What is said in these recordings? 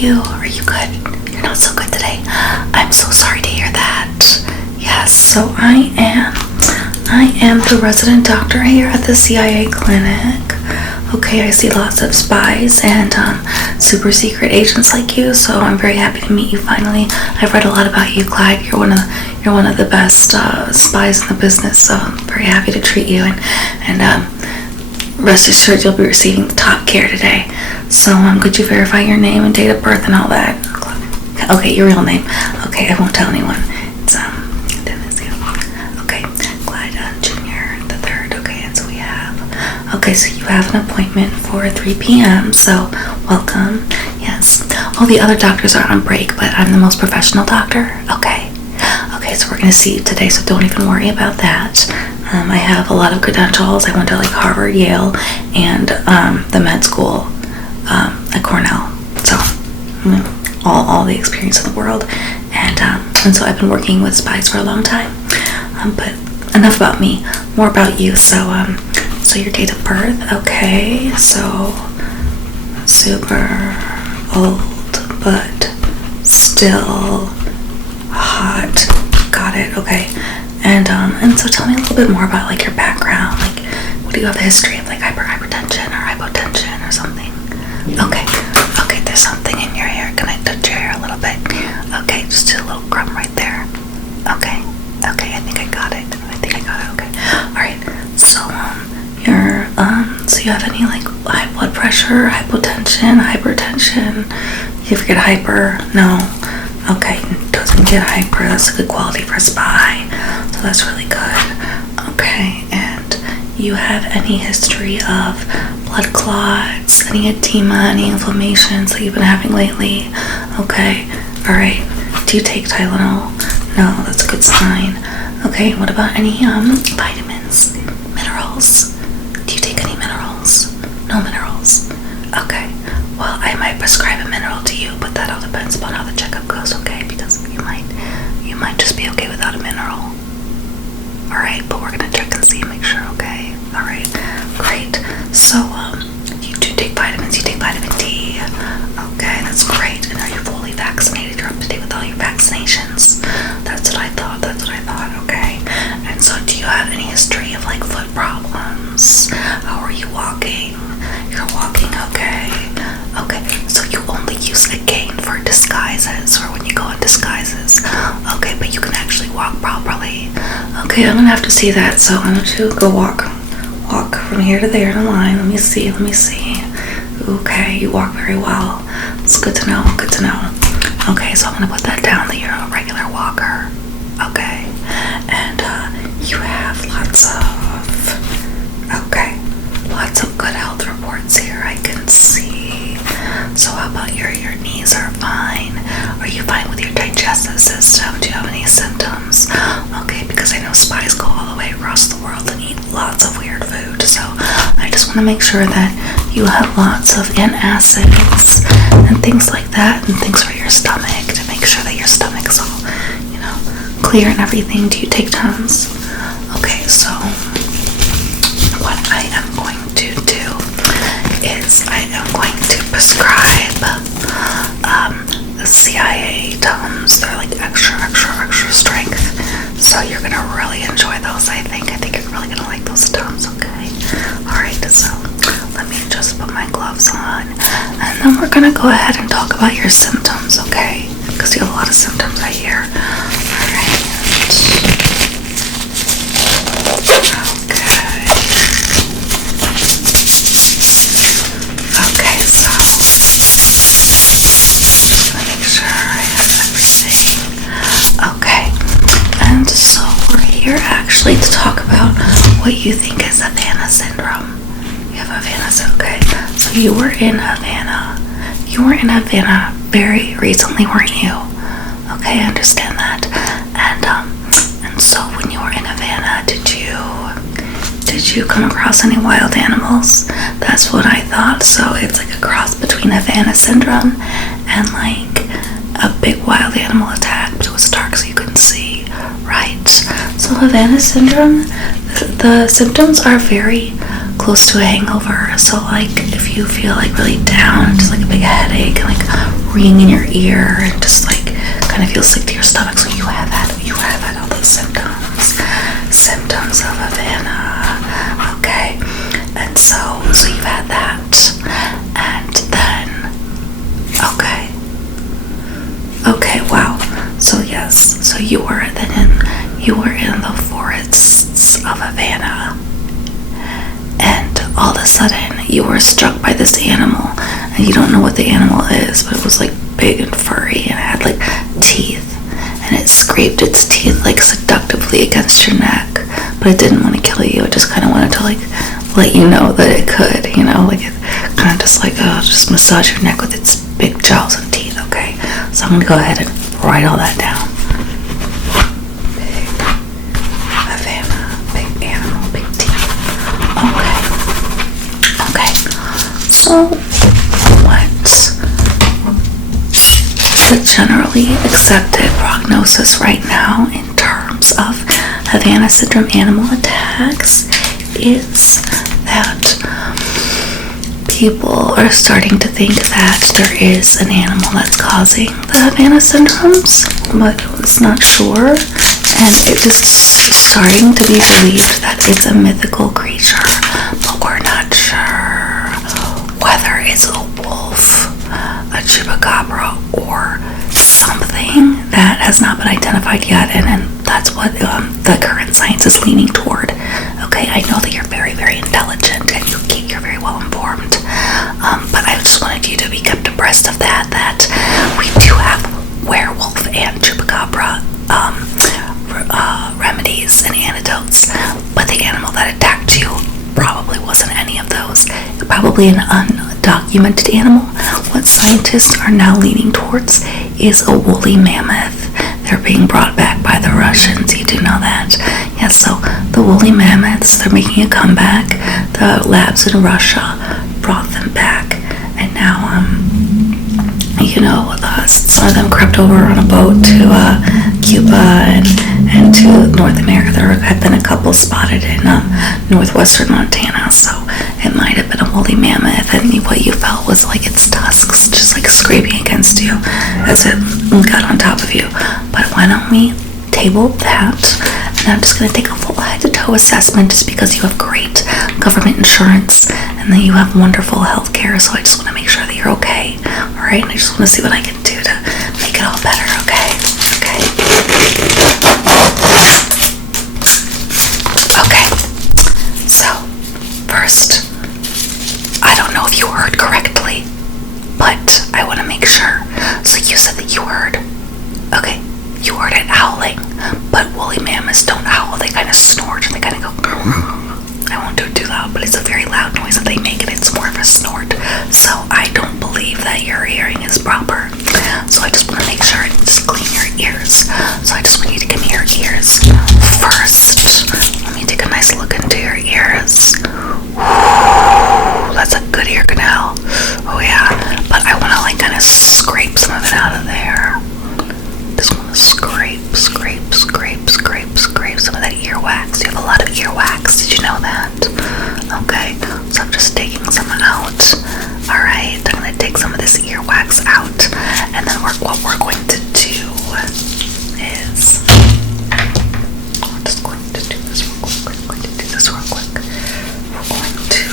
you? Are you good? You're not so good today. I'm so sorry to hear that. Yes, so I am the resident doctor here at the CIA clinic. Okay, I see lots of spies and super secret agents like you, so I'm very happy to meet you finally. I've read a lot about you, Clyde. You're one of the best spies in the business, so I'm very happy to treat you, and rest assured you'll be receiving the top care today. So could you verify your name and date of birth and all that? Okay, your real name. Okay, I won't tell anyone. It's Dennis. Okay, Clyde Jr. the third. Okay, and so we have. Okay, so you have an appointment for 3 p.m. So welcome. Yes. All the other doctors are on break, but I'm the most professional doctor. Okay. Okay, so we're gonna see you today, so don't even worry about that. I have a lot of credentials. I went to like Harvard, Yale, and the med school at Cornell. So all the experience in the world, and so I've been working with spies for a long time. But enough about me, more about you. So your date of birth. Okay, so super old but still hot. Got it. Okay. And so tell me a little bit more about like your background. Like, what do you have a history of, like hypertension or hypotension or something? Okay, there's something in your hair. Can I touch your hair a little bit? Okay, just a little crumb right there. Okay, I think I got it. Okay. Alright, so so you have any like high blood pressure, hypotension, hypertension? You ever get hyper? No. Okay, doesn't get hyper. That's a good quality for a spy. So that's really good. Okay, and you have any history of blood clots, any edema, any inflammations that you've been having lately? Okay, alright. Do you take Tylenol? No, that's a good sign. Okay, what about any vitamins, minerals? Do you take any minerals? No minerals. Okay. Well, I might prescribe a mineral to you, but that all depends upon how the checkup goes, okay? Because you might just be okay without a mineral. Alright, but we're gonna check and see and make sure, okay? Alright, great. So, you do take vitamins, you take vitamin D. Okay, that's great. And are you fully vaccinated? You're up to date with all your vaccinations. That's what I thought, okay? And so do you have any history of like foot problems? How are you walking? You're walking, okay. Okay, so you only use a cane for disguises or when you go in disguises. Okay, but you can actually walk properly. Okay, I'm gonna have to see that, so I'm going to go walk from here to there in a line. Let me see. Okay, you walk very well. It's good to know. Okay, so I'm gonna put that down that you're a regular walker. Okay, and you have lots of good health reports here, I can see. So how about your knees are fine? Are you fine with your digestive system? Do you have any symptoms? Okay, because I know spies go all the way across the world and eat lots of weird food, so I just want to make sure that you have lots of antacids and things like that, and things for your stomach to make sure that your stomach's all, clear and everything. Do you take Tums? Okay, so what I am going to do is I am going to prescribe the CIA Tums. They're like extra strength, so you're gonna really enjoy those. I think you're really gonna like those Tums. Okay, alright, so let me just put my gloves on, and then we're gonna go ahead and talk about your symptoms, okay? Because you have a lot of symptoms right here. Alright. Okay, so let me make sure I have everything. Okay, and so we're here actually to talk about what you think is Havana syndrome. You have Havana syndrome, okay? So you were in Havana. Very recently, weren't you? Okay, I understand that. And so when you were in Havana, did you come across any wild animals? That's what I thought. So it's like a cross between Havana syndrome and like a big wild animal attack, but it was dark so you couldn't see, right? So Havana syndrome, the symptoms are very close to a hangover. So like if you feel like really down, just like a big headache and like ringing in your ear and just like kind of feel sick to your stomach, so you have had all those symptoms of Havana. Okay, and so you've had that, and then okay, wow. So yes, so you were in the forests of Havana, and all of a sudden you were struck by this animal, and you don't know what the animal is, but it was like big and furry and it had like teeth, and it scraped its teeth like seductively against your neck, but it didn't want to kill you. It just kind of wanted to like let you know that it could, like it kind of just like just massage your neck with its big jaws and teeth. Okay, so I'm gonna go ahead and write all that down. Big Havana, big animal, big teeth. Okay, so what's the generally accepted prognosis right now in terms of Havana syndrome animal attacks is that people are starting to think that there is an animal that's causing the Havana syndromes, but it's not sure, and it is starting to be believed that it's a mythical creature, but we're not sure whether it's a wolf, a chupacabra, or something that has not been identified yet, and that's what the current science is leaning toward. Okay, I know that you're very, very intelligent and you're very well informed, but I just wanted you to be kept abreast of that we do have werewolf and chupacabra remedies and antidotes, but the animal that attacked you probably wasn't any of those. Probably an undocumented animal. What scientists are now leaning towards is a woolly mammoth. They're being brought back by the Russians. You do know that. Yes, so the woolly mammoths, they're making a comeback. The labs in Russia brought them back, and now some of them crept over on a boat to Cuba and to North America. There have been a couple spotted in northwestern Montana, so it might have been a woolly mammoth, and what you felt was like its tusks just like scraping against you as it got on top of you. But why don't we table that, and I'm just going to take a full head-to-toe assessment, just because you have great government insurance and then you have wonderful health care, so I just want to make sure that you're okay. Alright, and I just want to see what I can do to make it all better. Okay, so first, I don't know if you heard correctly, but I want to make sure. So you said that you heard it howling, but woolly mammoths don't howl. They kind of snort and they kind of go. I won't do it too loud, but it's a very loud noise that they make, and it's more of a snort. So I don't believe that your hearing is proper. So I just want to make sure and just clean your ears. So I just want you to give me your ears first. Let me take a nice look into your ears. Ooh, that's a good ear canal. Oh yeah, but I want to like kind of scrape some of it out of there. Just want to scrape some of that earwax. You have a lot of earwax. Did you know that? Okay, so I'm just taking some out. Alright, I'm going to take some of this earwax out, and then what we're going to do is, I'm just going to do this real quick. We're going to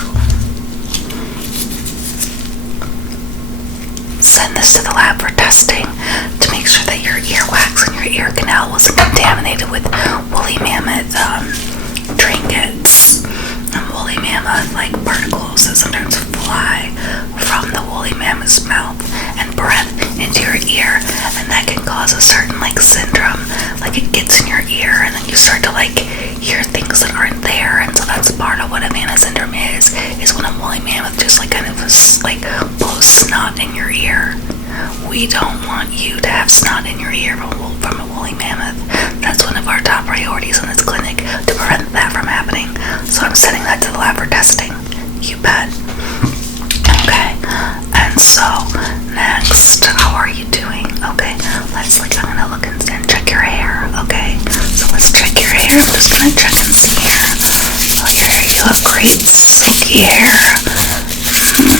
send this to the lab for testing to make sure that your earwax and your ear canal wasn't contaminated with woolly mammoth trinkets and woolly mammoth like particles that sometimes fly from the woolly mammoth's mouth and breath into your ear, and that can cause a certain like syndrome, like it gets in your ear and then you start to like hear things that aren't there. And so that's part of what Havana syndrome is when a woolly mammoth just like kind of like blows snot in your ear. We don't want you to have snot in your ear from a woolly mammoth. That's one of our top priorities in this clinic, to prevent that from happening. So I'm sending that to the lab for testing. You bet. Okay, and so next, how are you doing? Okay, I'm gonna look and check your hair. Okay, so let's check your hair. I'm just gonna check and see here. Oh, your hair, you have great silky ear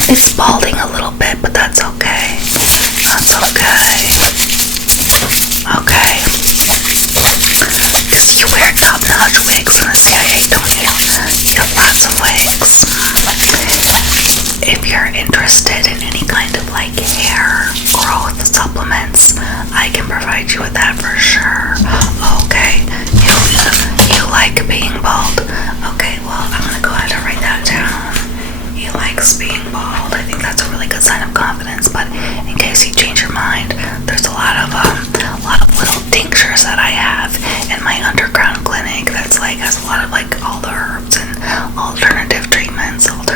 is balding a little bit, but that's okay. That's okay. Okay. Because you wear top-notch wigs in the CIA, don't you? You have lots of wigs. If you're interested in any kind of like hair growth supplements, I can provide you with that for sure. Okay. You like being bald. Okay, well, I'm gonna go ahead and write that down. He likes being bald. I think that's a really good sign of confidence, but in case you change your mind, there's a lot of little tinctures that I have in my underground clinic that's like has a lot of like all the herbs and alternative treatments that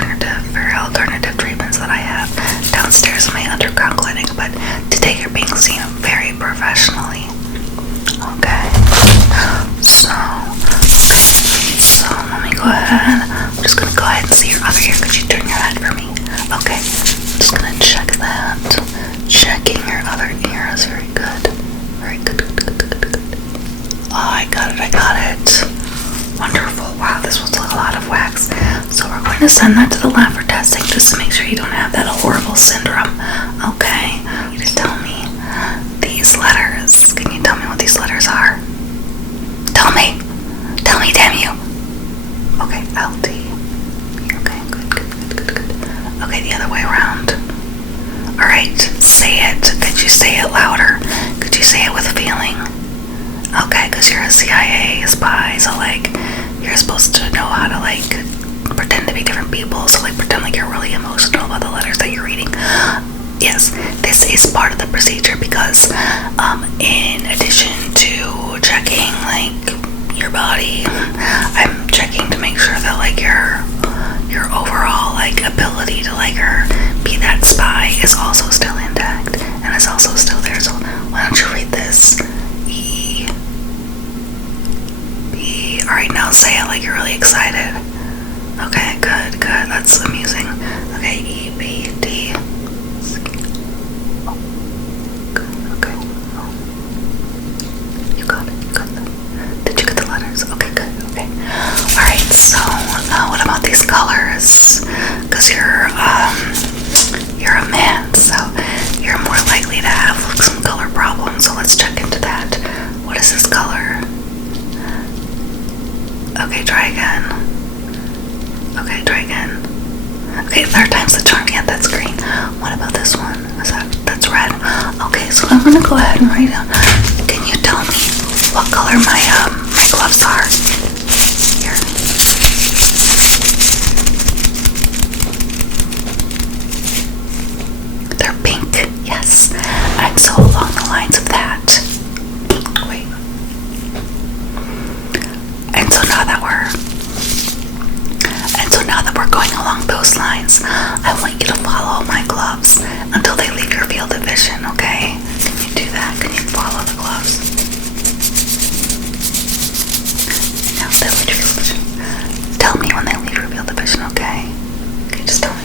I have downstairs in my underground clinic. But today you're being seen very professionally. Okay. So let me go ahead. I'm just gonna go ahead and see your other ear. Could you turn your head for me? Okay. I'm just gonna check that. Checking your other ears. Very good. Very good. Oh, I got it. Wonderful. Wow, this was a lot of wax. So we're going to send that to the lab for testing just to make sure you don't have that horrible syndrome. Okay. You just tell me these letters. Can you tell me what these letters are? Tell me, damn you. Okay, LD. Okay, good. Okay, the other way around. Alright, say it. Could you say it louder? Could you say it with feeling? Okay, because you're a CIA spy, so like, you're supposed to know how to like, pretend to be different people, so like, pretend like you're really emotional about the letters that you're reading. Yes, this is part of the procedure because, in addition to checking like, your body, I'm checking to make sure that like your overall like ability to like be that spy is also still intact and is also still there. So why don't you read this? E. Alright, now say it like you're really excited. Okay, good. That's amusing. Okay, E, B, D. Okay. You got it. Did you get the letters? Okay, good. Okay. Alright, so what about these colors? Because you're a man, so you're more likely to have some color problems. So let's check into that. What is this color? Okay, try again. Okay, third time's the charm. Yeah, that's green. What about this one? That's red. Okay, so I'm gonna go ahead and write down. Can you tell me what color my gloves are? Here. They're pink. Yes. And so along the lines of that. Wait. And so now that we're going along those lines, I want you to follow my gloves until they leave your field of vision, okay? Can you do that? Can you follow the gloves? Now they leave your field of vision. Tell me when they leave your field of vision, okay? Okay, just tell me.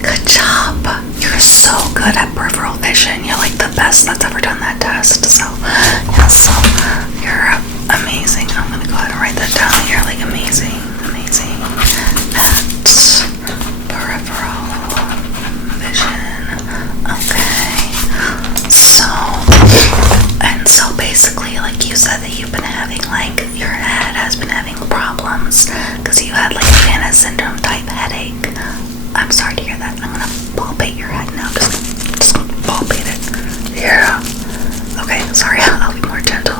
Good job. You're so good at peripheral vision. You're like the best that's ever done that test. So, yeah, so you're amazing. I'm gonna go ahead and write that down. You're like amazing at peripheral vision. Okay. So basically, like you said that you've been having like your head has been having problems because you had like a Havana syndrome type headache. I'm sorry to hear that. I'm gonna palpate your head now. Just palpate it. Yeah. Okay, sorry, I'll be more gentle.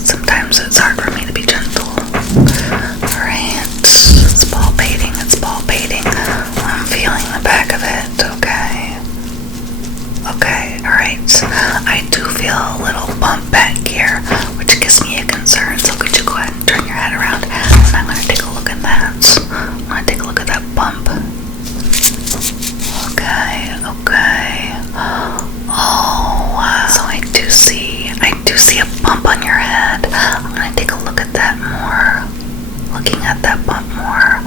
Sometimes it's hard for me to be gentle. Alright. It's palpating. I'm feeling the back of it. Okay, alright. I do feel a little bump back here, which gives me a concern. So could you go ahead and turn your head around? And I'm gonna take a look at that. I'm gonna take a look at that bump. Okay. Oh, so I do see a bump on your head. I'm gonna take a look at that more. Looking at that bump more.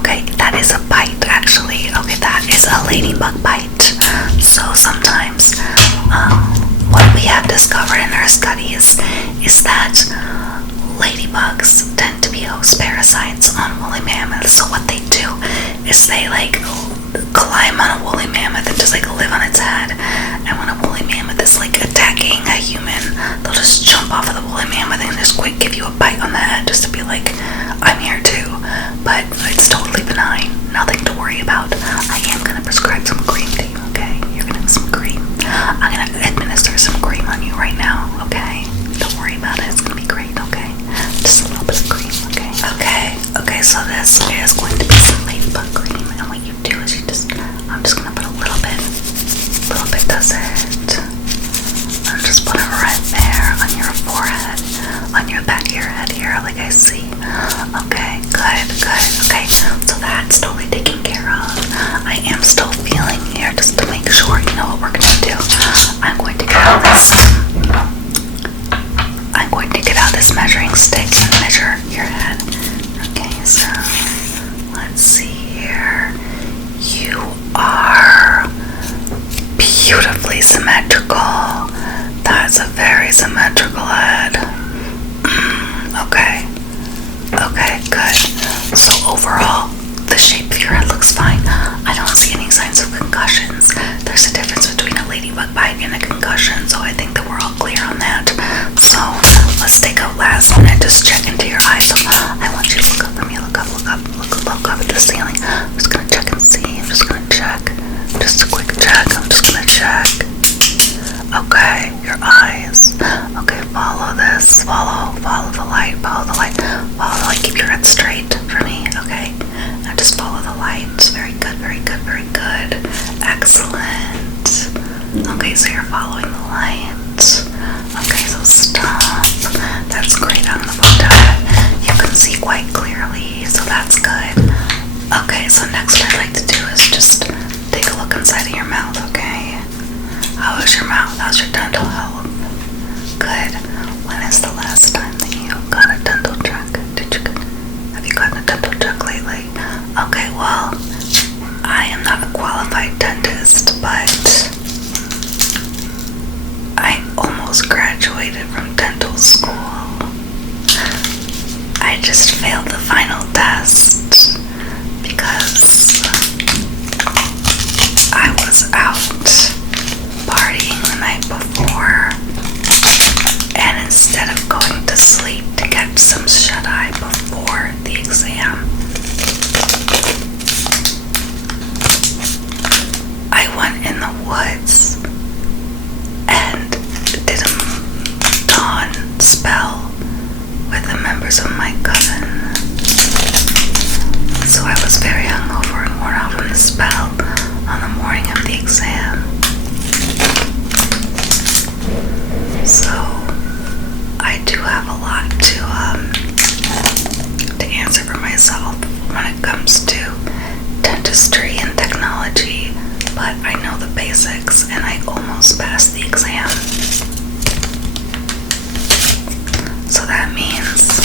Okay, that is a bite, actually. Okay, that is a ladybug bite. is they like climb on a woolly mammoth and just like live on its head. And when a woolly mammoth is like attacking a human, they'll just jump off of the woolly mammoth and just quick give you a bite on the head just to be like, I'm here too. But it's totally benign, nothing to worry about. I am gonna prescribe some cream to you, okay? You're gonna have some cream. I'm gonna administer some cream on you right now, okay? Don't worry about it, it's gonna be great, okay? Just a little bit of cream, okay? Okay, so this is going to be some ladybug cream, and what you do is I'm just gonna put a little bit does it. And just put it right there on your forehead, on your back of your head here, like I see. Okay, good, okay, so that's totally taken care of. I am still feeling here just to make sure you know what we're gonna do. I'm going to get out this measuring stick and measure your head. Okay, so let's see here. You are beautifully symmetrical. That's a very symmetrical head. Okay, good. So overall, the shape of your head looks fine. I don't see any signs of concussions. There's a difference between a ladybug bite and a concussion, so I think that we're all clear on that. So let's take a last minute, just check into your eyes. So I want you to look up for me. Look up at the ceiling. I'm just gonna check and see. I'm just gonna check. Just a quick check. I'm just gonna check. Okay, your eyes. Okay, follow this. Follow the light. Follow the light. Keep your head straight for me. Okay. Now just follow the light. Very good. Excellent. Okay, so you're following the light. Okay, so stop. That's great. I'm gonna put that. You can see quite clearly, so that's good. Okay, so next what I'd like to do is just take a look inside of your mouth, okay? How is your mouth? How's your dental health? Good. When is the last time that you got a dental check? Have you gotten a dental check lately? Okay, well, I am not a qualified dentist, but I almost graduated from dental school. I just failed the final test because I was out partying the night before, and instead of going to sleep to get some shut-eye before the exam, I went in the woods and did a dawn spell with the members of my coven. So I was very hungover and worn out from the spell on the morning of the exam. So I do have a lot to answer for myself when it comes to dentistry and technology, but I know the basics and I almost passed the exam. So that means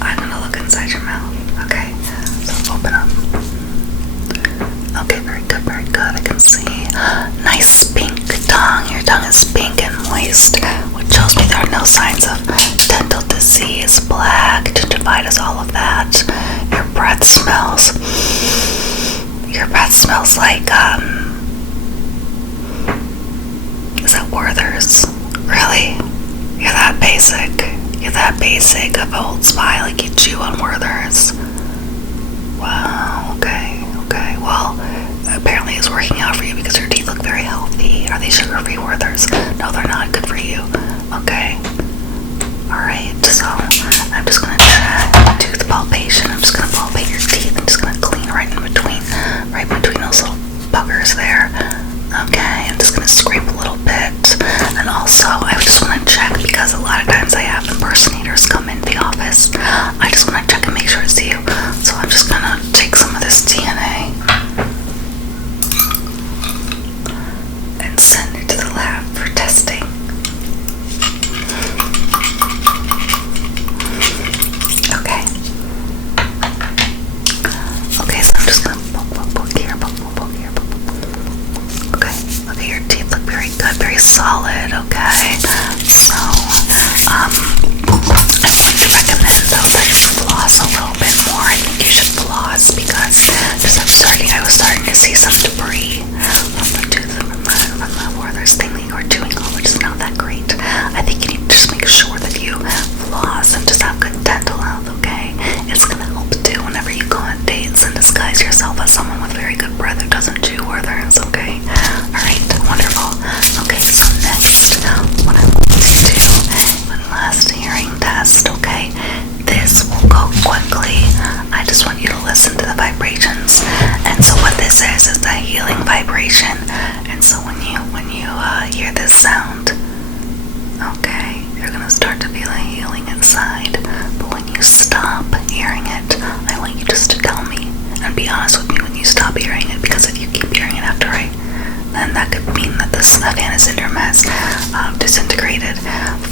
I'm gonna look inside your mouth, okay? So open up. Okay, very good. I can see nice pink tongue. Your tongue is pink and moist, which tells me there are no signs of dental disease, plaque, gingivitis, all of that. Your breath smells like, is that Werther's? Really? You're that basic of Old Spy, like you chew on Werther's. Wow, okay. Well, apparently it's working out for you because your teeth look very healthy. Are they sugar-free Werther's? No, they're not. Good for you. Okay. Alright, so I'm just gonna check tooth palpation. I'm just gonna palpate your teeth. I'm just gonna clean right between those little buggers there. Okay, I'm just gonna scrape a little bit. And also, I just wanna check because a lot of times I have impersonators come into the office. I just wanna check and make sure it's you. So I'm just gonna take some of this DNA and send it to the lab for testing.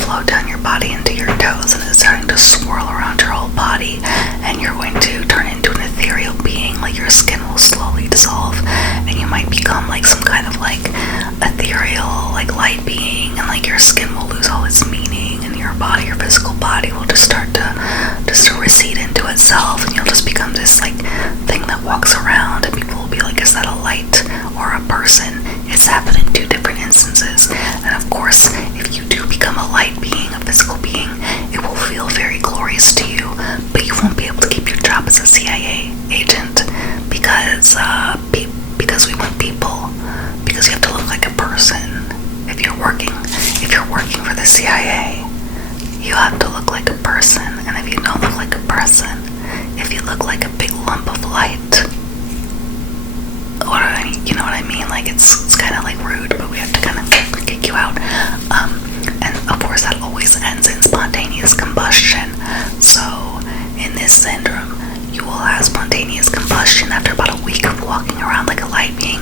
flow down your body into your toes, and it's starting to swirl around your whole body, and you're going to turn into an ethereal being. Like your skin will slowly dissolve, and you might become like some kind of like ethereal, like light being, and like your skin will lose all its meaning, and your body, your physical body, will just start to recede into itself, and you'll just become this like thing that walks around, and people will be like, is that a light or a person? It's happened in 2 different instances. And of course, if you do become a light being, a physical being, it will feel very glorious to you, but you won't be able to keep your job as a CIA agent because we want people, because you have to look like a person. If you're working for the CIA, you have to look like a person, and if you don't look like a person, if you look like a big lump of light, you know what I mean? Like it's kind of like rude, but we have to kind of kick you out. And of course, that always ends in spontaneous combustion. So in this syndrome, you will have spontaneous combustion after about a week of walking around like a light being,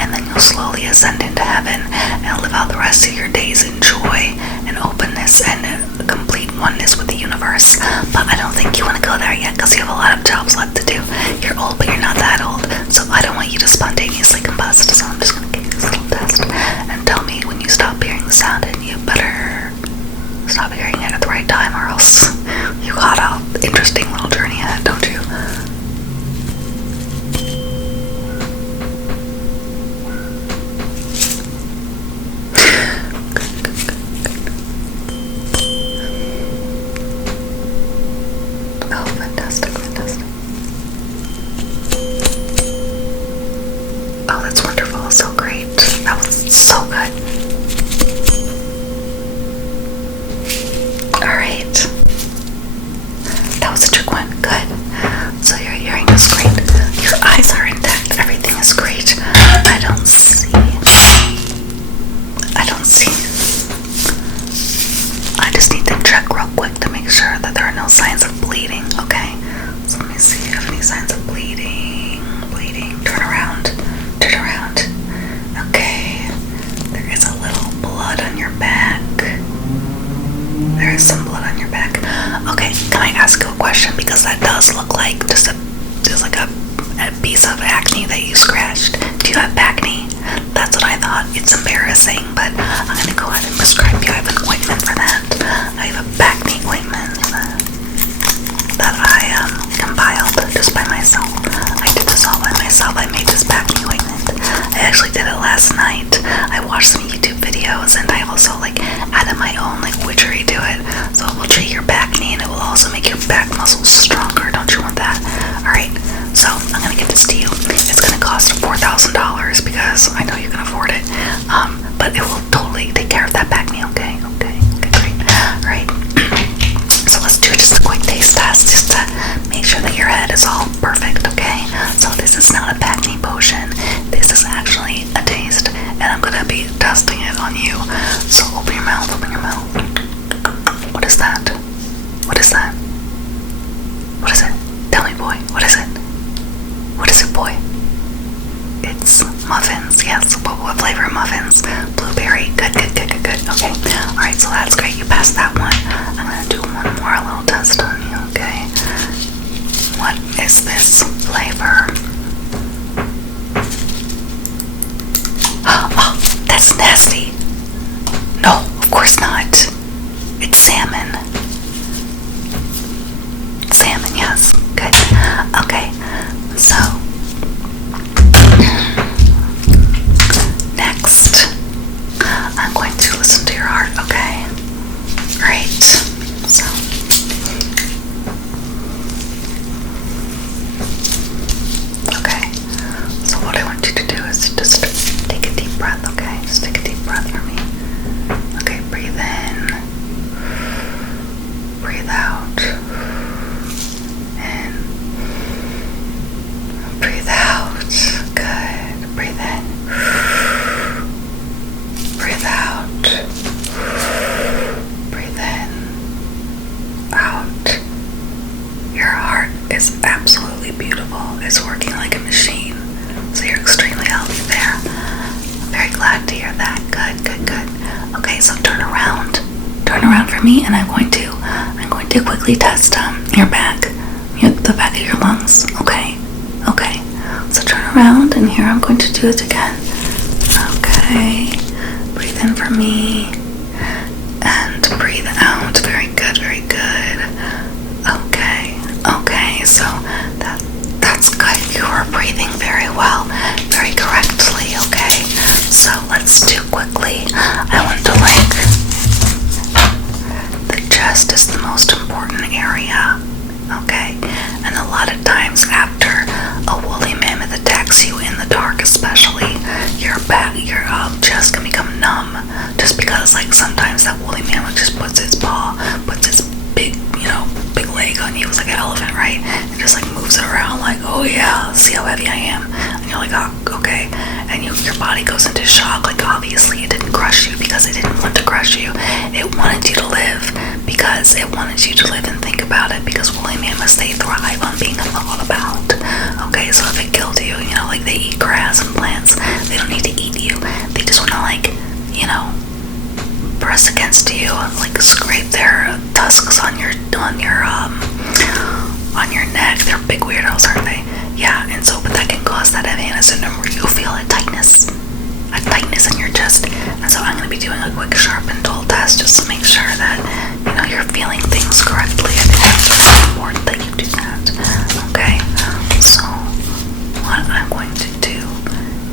and then you'll slowly ascend into heaven and live out the rest of your days in joy and openness and complete oneness with the universe. But I don't think you want to go there yet because you have a lot of jobs left to do. You're old, but you're not that old, so I don't want you to spontaneously combust. So I'm just going to give you this little test and tell me when you stop hearing the sound, and you better stop hearing it at the right time, or else you got an interesting little journey ahead, don't you? Oh, fantastic, fantastic. Oh, that's wonderful, so great. That was so good. Alright. That was a trick one. Good. So your hearing is great. Your eyes are intact. Everything is great. I don't see. I just need to check real quick to make sure that there are no signs of bleeding. Okay. So let me see if you have any signs of bleeding. Turn around. Okay. There is a little blood on your back. There is some blood on your back. Okay, can I ask you a question? Because that does look like just like a piece of acne that you scratched. Do you have acne? That's what I thought. It's embarrassing, but I'm gonna go ahead and prescribe you. I have an ointment for that. I have a acne ointment that I compiled just by myself. I did this all by myself. I made this acne ointment. I actually did it last night. I watched some YouTube videos, and I also like added my own like witchery to it. So it will treat your back knee, and it will also make your back muscles stronger. Don't you want that? Alright, so I'm gonna get this to you. It's gonna cost $4,000 because I know you can afford it. But it will totally take care of that back knee, okay? Okay, great. Alright. So let's do just a quick taste test just to make sure that your head is all perfect, okay? So this is not a back knee potion. This is actually a taste, and I'm gonna be testing it on you. So open your mouth. What is that? What is that? What is it? Tell me, boy. What is it? What is it, boy? It's muffins. Yes. What flavor of muffins? Blueberry. Good. Okay. Alright, so that's great. You passed that one. I'm gonna do one more little test on you, okay? What is this flavor? Oh, that's nasty. No, of course not. It's salmon. Salmon, yes. Good. Okay. So, next, I'm going to listen to your heart, okay? Great. So, me, and I'm going to quickly test your back, the back of your lungs. Okay. So turn around, and here I'm going to do it again. Okay. Breathe in for me, and breathe out. Very good. Okay. So that's good. You are breathing very well, very correctly. Okay. So let's do quickly. I want to the chest is the most important area. Okay. And a lot of times after a woolly mammoth attacks you in the dark, especially, your chest can become numb, just because like sometimes that woolly mammoth just puts its big leg on you. It's like an elephant, right? And just like moves it around like, oh yeah, see how heavy I am. And you're like, oh, okay. And your body goes into shock. Like obviously it didn't crush you because it didn't want to crush you. It wanted you to live because it wanted you to live and think about it, because woolly mammoths, they thrive on being thought about. Okay, so if it killed you, like they eat grass and plants, they don't need to eat you. They just want to press against you, like scrape their tusks on your neck. They're big weirdos, aren't they? Yeah, and so but that can cause that Havana syndrome where you'll feel a tightness in your chest. And so I'm going to be doing a quick sharp and dull test just to make sure that you're feeling things correctly. I think it's really important that you do that. Okay, so what I'm going to do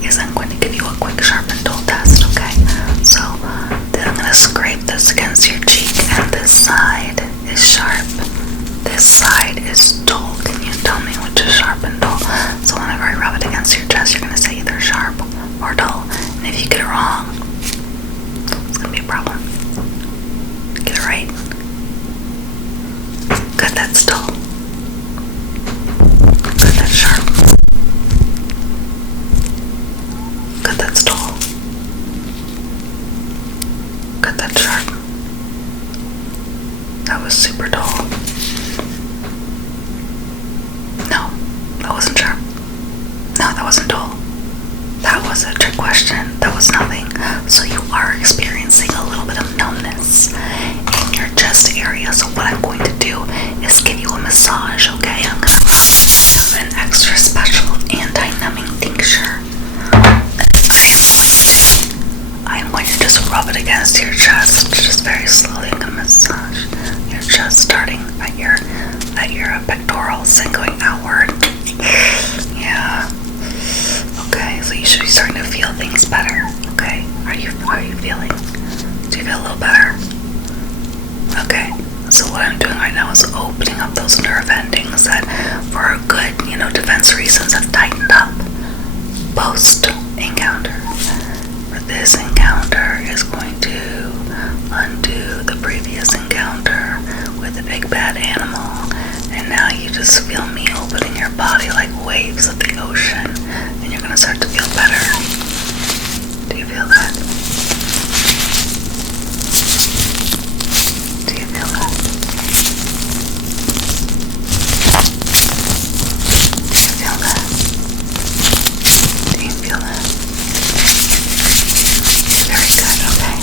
is I'm going to give you a quick sharp and dull test. Okay, so then I'm going to scrape this against your cheek, and this side is sharp, this side is dull. Can you tell me which is sharp and dull? So whenever I rub it against your chest, you're going to say either sharp or dull. And if you get it wrong, it's going to be a problem. Get it right. Good, that's dull. Good, that's sharp. Good, that's dull. Good, that's sharp. That was super dull. No, that wasn't sharp. No, that wasn't dull. That was a trick question. That was nothing. So you are experiencing a little bit of numbness in your chest area. So what I'm going to do is give you a massage, okay? I'm going to rub an extra special anti-numbing tincture. I'm going to just rub it against your chest, just very slowly. I'm going to massage your chest, starting at your pectorals and going outward. Yeah. Okay, so you should be starting to feel things better. Okay, are you feeling? Do you feel a little better? Okay, so what I'm doing right now is opening up those nerve endings that, for good, defense reasons, have tightened up post encounter. For this encounter is going to undo the previous encounter with the big bad animal. And now you just feel me opening your body like waves of the ocean, and you're gonna start to feel better. Do you feel that? Do you feel that? Do you feel that? Do you feel that? Very good, okay.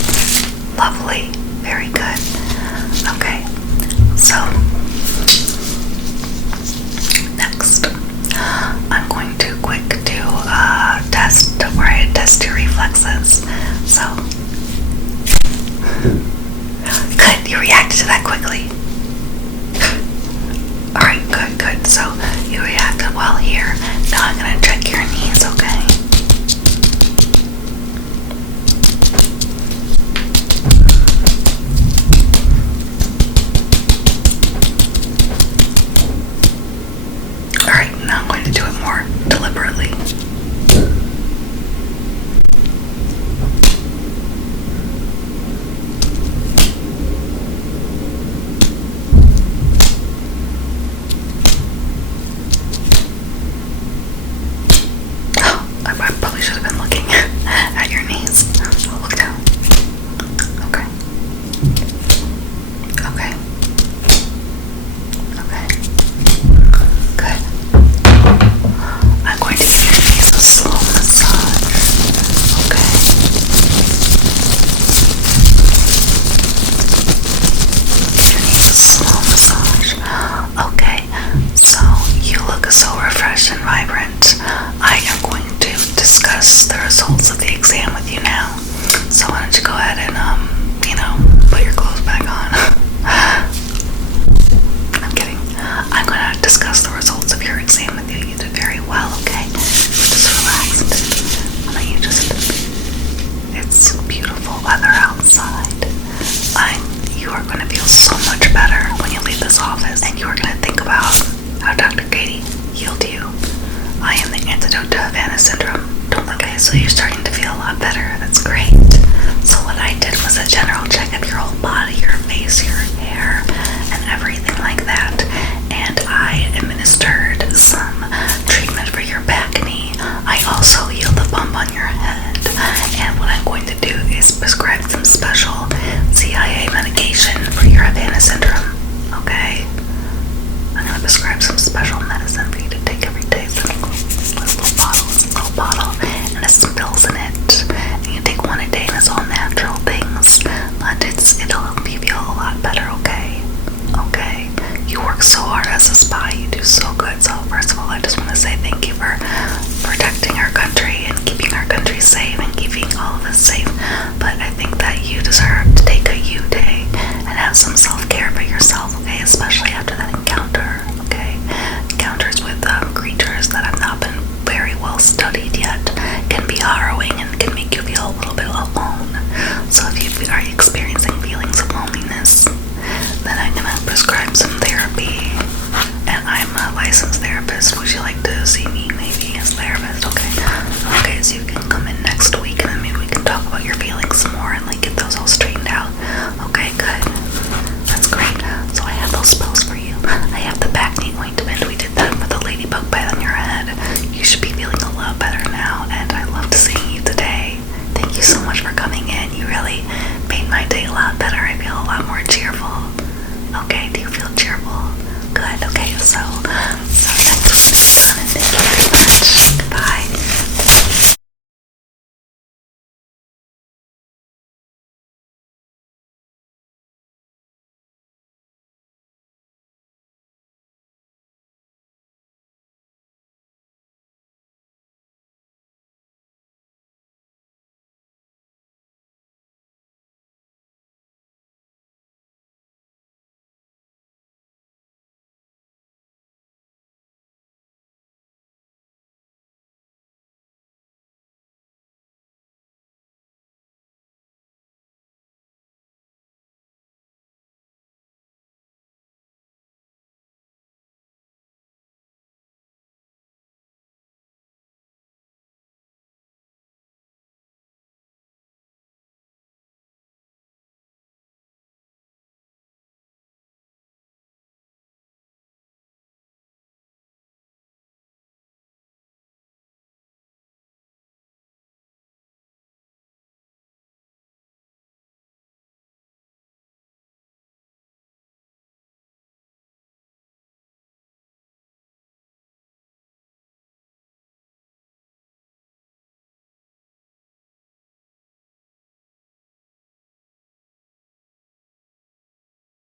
Lovely, very good. Okay, so next, I'm going to quick do a test where I test your reflexes. So, good, you reacted to that quickly. Alright, good. So, you reacted well here. Now I'm going to check your knees, okay? Alright, now I'm going to do it more deliberately. I probably should have been looking at your knees. I'll look down. Okay. Good. I'm going to get your knees antidote to Havana syndrome. Okay, so you're starting to feel a lot better. That's great. So what I did was a general check of your whole body, your face, your hair, and everything like that. And I administered some treatment for your back knee. I also healed the bump on your head. And what I'm going to do is prescribe some special CIA medication for your Havana syndrome. Okay? I'm going to prescribe some special medicine for you to take every day. It's a little bottle, and there's some pills in it. And you take one a day, and it's all natural things, but it'll help you feel a lot better. Okay? Okay? You work so hard as a spy. You do so good. So first of all, I just want to say thank you for protecting our country and keeping our country safe and keeping all of us safe. But I think that you deserve to take a you day and have some self-care for yourself. Okay? Especially after that encounter. Okay? Encounters with creatures that have not been very well studied yet can be harrowing and can make you feel a little bit alone. So if you are experiencing feelings of loneliness, then I'm gonna prescribe some therapy. And I'm a licensed therapist. Would you like to see me maybe as therapist? Okay. Okay, so you can come in